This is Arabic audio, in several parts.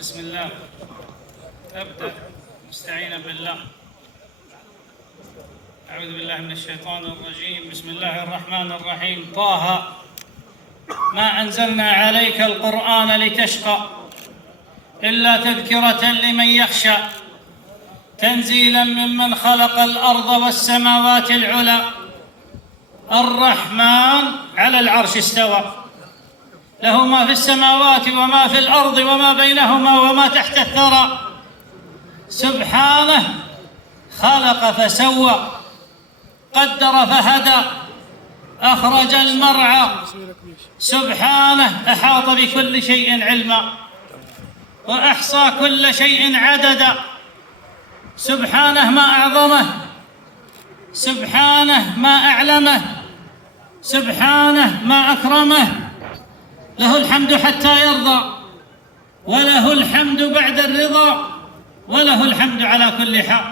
بسم الله. أبدأ مستعينا بالله. أعوذ بالله من الشيطان الرجيم. بسم الله الرحمن الرحيم. طه ما أنزلنا عليك القرآن لتشقى إلا تذكرة لمن يخشى تنزيلا ممن خلق الأرض والسماوات العلى الرحمن على العرش استوى له ما في السماوات وما في الأرض وما بينهما وما تحت الثرى سبحانه خلق فسوى قدر فهدى أخرج المرعى سبحانه أحاط بكل شيء علما وأحصى كل شيء عددا سبحانه ما أعظمه سبحانه ما أعلمه سبحانه ما أكرمه له الحمد حتى يرضى وله الحمد بعد الرضا وله الحمد على كل حال.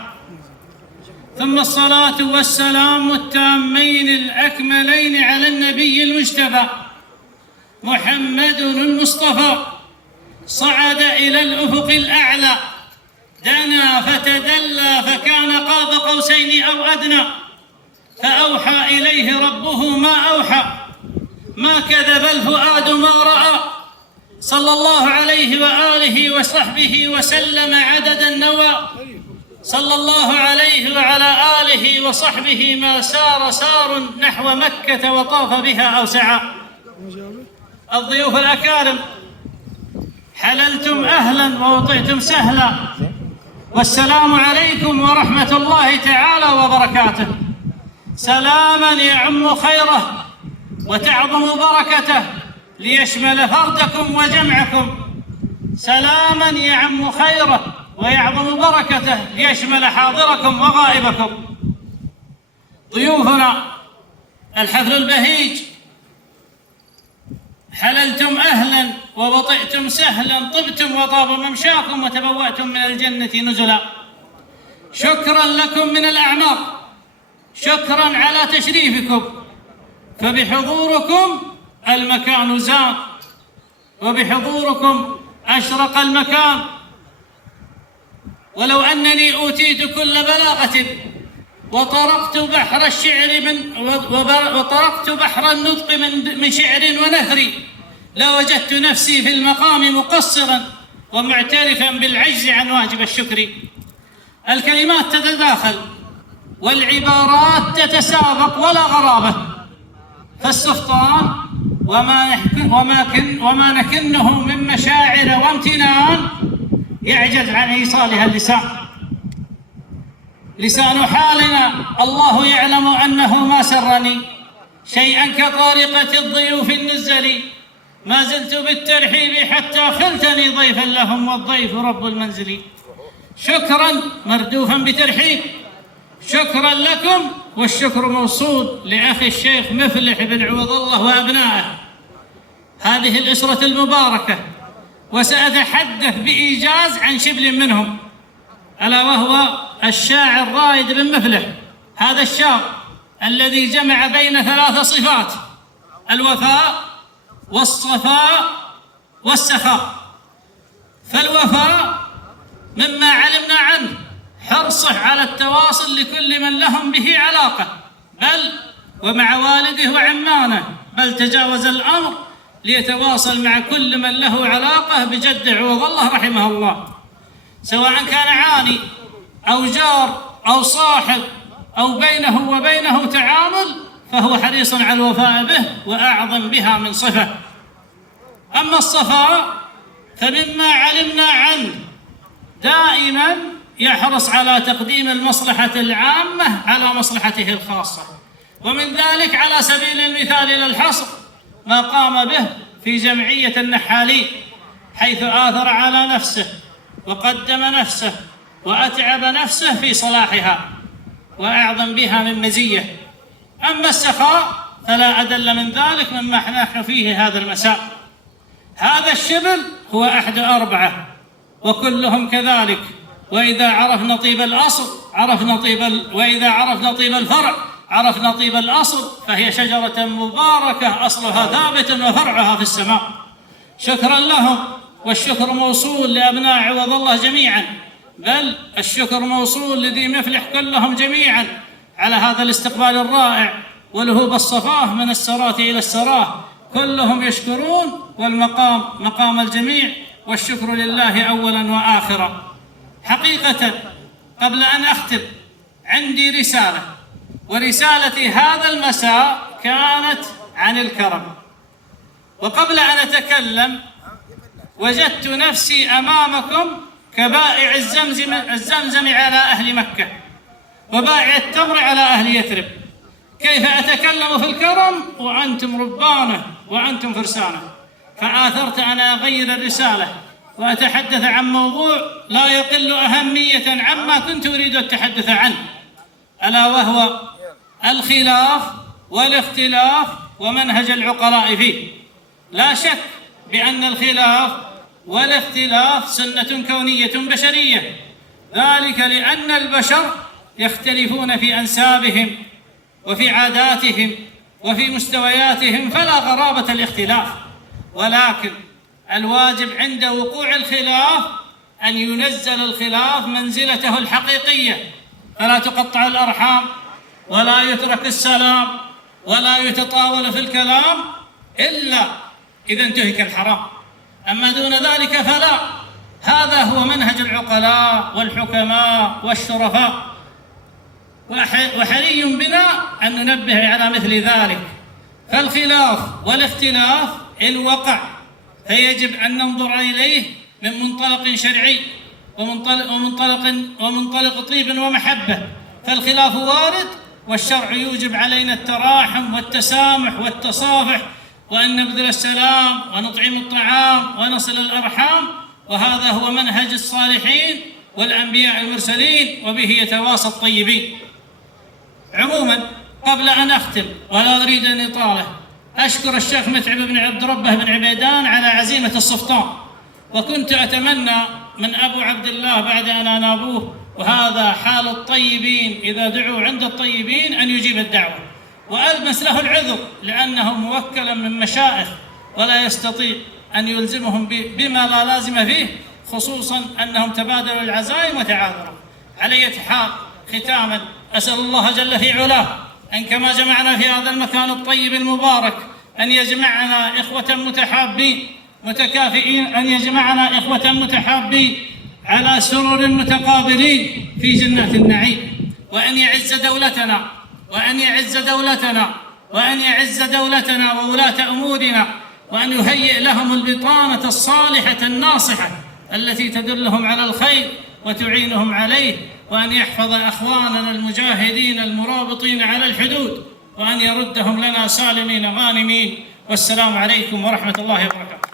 ثم الصلاة والسلام التامين الأكملين على النبي المجتبى محمد المصطفى صعد إلى الأفق الأعلى دنا فتدلى فكان قاب قوسين أو أدنى فأوحى إليه ربه ما أوحى ما كذب الفؤاد ما رأى صلى الله عليه وآله وصحبه وسلم عدد النوى صلى الله عليه وعلى آله وصحبه ما سار نحو مكة وطاف بها أو سعى. الضيوف الأكارم حللتم أهلا ووطئتم سهلا والسلام عليكم ورحمة الله تعالى وبركاته. سلاما يعم خيره وتعظم بركته ليشمل فردكم وجمعكم. سلاما يعم خيره ويعظم بركته ليشمل حاضركم وغائبكم. ضيوفنا الحفل البهيج حللتم أهلا ووطئتم سهلا طبتم وطاب ممشاكم وتبوأتم من الجنة نزلا. شكرا لكم من الأعماق شكرا على تشريفكم فبحضوركم المكان زان وبحضوركم أشرق المكان. ولو أنني أوتيت كل بلاغة وطرقت بحر الشعر وطرقت بحر النطق من شعر ونثر لوجدت نفسي في المقام مقصرا ومعترفا بالعجز عن واجب الشكر. الكلمات تتداخل والعبارات تتسابق ولا غرابة فالسفطان وما نكنه من مشاعر وامتنان يعجز عن إيصالها اللسان. لسان حالنا الله يعلم أنه ما سرني شيئا كطارقة الضيوف النزل ما زلت بالترحيب حتى خلتني ضيفا لهم والضيف رب المنزل. شكرا مردوفا بترحيب شكرا لكم والشكر موصول لأخي الشيخ مفلح بن عوض الله وأبنائه هذه الأسرة المباركة. وسأتحدث بإيجاز عن شبل منهم ألا وهو الشاعر رائد بن مفلح. هذا الشاب الذي جمع بين ثلاث صفات الوفاء والصفاء والسخاء. فالوفاء مما علمنا عنه حرصه على التواصل لكل من لهم به علاقة بل ومع والده وعمانه بل تجاوز الأمر ليتواصل مع كل من له علاقة بجد عوض الله رحمه الله سواء كان عاني أو جار أو صاحب أو بينه وبينه تعامل فهو حريص على الوفاء به وأعظم بها من صفة. أما الصفاء فمما علمنا عنه دائما يحرص على تقديم المصلحة العامة على مصلحته الخاصة ومن ذلك على سبيل المثال للحصر ما قام به في جمعية النحالين حيث آثر على نفسه وقدم نفسه وأتعب نفسه في صلاحها وأعظم بها من مزية. أما السخاء فلا أدل من ذلك مما نحن فيه هذا المساء. هذا الشبل هو أحد أربعة وكلهم كذلك وإذا عرفنا طيب الأصل وإذا عرفنا طيب الفرع عرفنا طيب الأصل فهي شجرة مباركة أصلها ثابت وفرعها في السماء. شكرا لهم والشكر موصول لأبناء عوض الله جميعا، بل الشكر موصول لذي مفلح كلهم جميعا على هذا الاستقبال الرائع والهوب الصفاه من السراه إلى السراه، كلهم يشكرون، والمقام مقام الجميع، والشكر لله أولا وآخرا. حقيقة قبل أن أختم عندي رسالة، ورسالتي هذا المساء كانت عن الكرم. وقبل أن أتكلم وجدت نفسي أمامكم كبائع الزمزم على أهل مكة وبائع التمر على أهل يثرب. كيف أتكلم في الكرم وأنتم ربانه وأنتم فرسانه؟ فآثرت أن أغير الرسالة وأتحدث عن موضوع لا يقل أهمية عما كنت أريد التحدث عنه، ألا وهو الخلاف والاختلاف ومنهج العقلاء فيه. لا شك بأن الخلاف والاختلاف سنة كونية بشرية، ذلك لأن البشر يختلفون في أنسابهم وفي عاداتهم وفي مستوياتهم، فلا غرابة الاختلاف. ولكن الواجب عند وقوع الخلاف أن ينزل الخلاف منزلته الحقيقية، فلا تقطع الأرحام ولا يترك السلام ولا يتطاول في الكلام إلا إذا انتهك الحرام، أما دون ذلك فلا. هذا هو منهج العقلاء والحكماء والشرفاء، وحري بنا أن ننبه على مثل ذلك. فالخلاف والاختلاف إن وقع فيجب أن ننظر إليه من منطلق شرعي ومنطلق طيب ومحبة، فالخلاف وارد، والشرع يوجب علينا التراحم والتسامح والتصافح، وأن نبذل السلام ونطعم الطعام ونصل الأرحام، وهذا هو منهج الصالحين والأنبياء المرسلين، وبه يتواصى الطيبين. عموما قبل أن أختم ولا أريد أن إطالة، أشكر الشيخ متعب بن عبد ربه بن عبيدان على عزيمة الصفطان، وكنت أتمنى من أبو عبد الله بعد أن أنابوه، وهذا حال الطيبين إذا دعوا عند الطيبين أن يجيب الدعوة، وألمس له العذر لأنه موكل من مشائخ ولا يستطيع أن يلزمهم بما لا لازم فيه، خصوصا أنهم تبادلوا العزائم وتعاذروا. على أية حال، ختاما أسأل الله جل في علاه أن كما جمعنا في هذا المكان الطيب المبارك أن يجمعنا إخوة متحابين متكافئين، أن يجمعنا إخوة متحابين على سرر متقابلين في جنات النعيم، وأن يعز دولتنا وأن يعز دولتنا وأن يعز دولتنا وولاة أمورنا، وأن يهيئ لهم البطانة الصالحة الناصحة التي تدلهم على الخير وتعينهم عليه، وأن يحفظ أخواننا المجاهدين المرابطين على الحدود، وأن يردهم لنا سالمين غانمين. والسلام عليكم ورحمة الله وبركاته.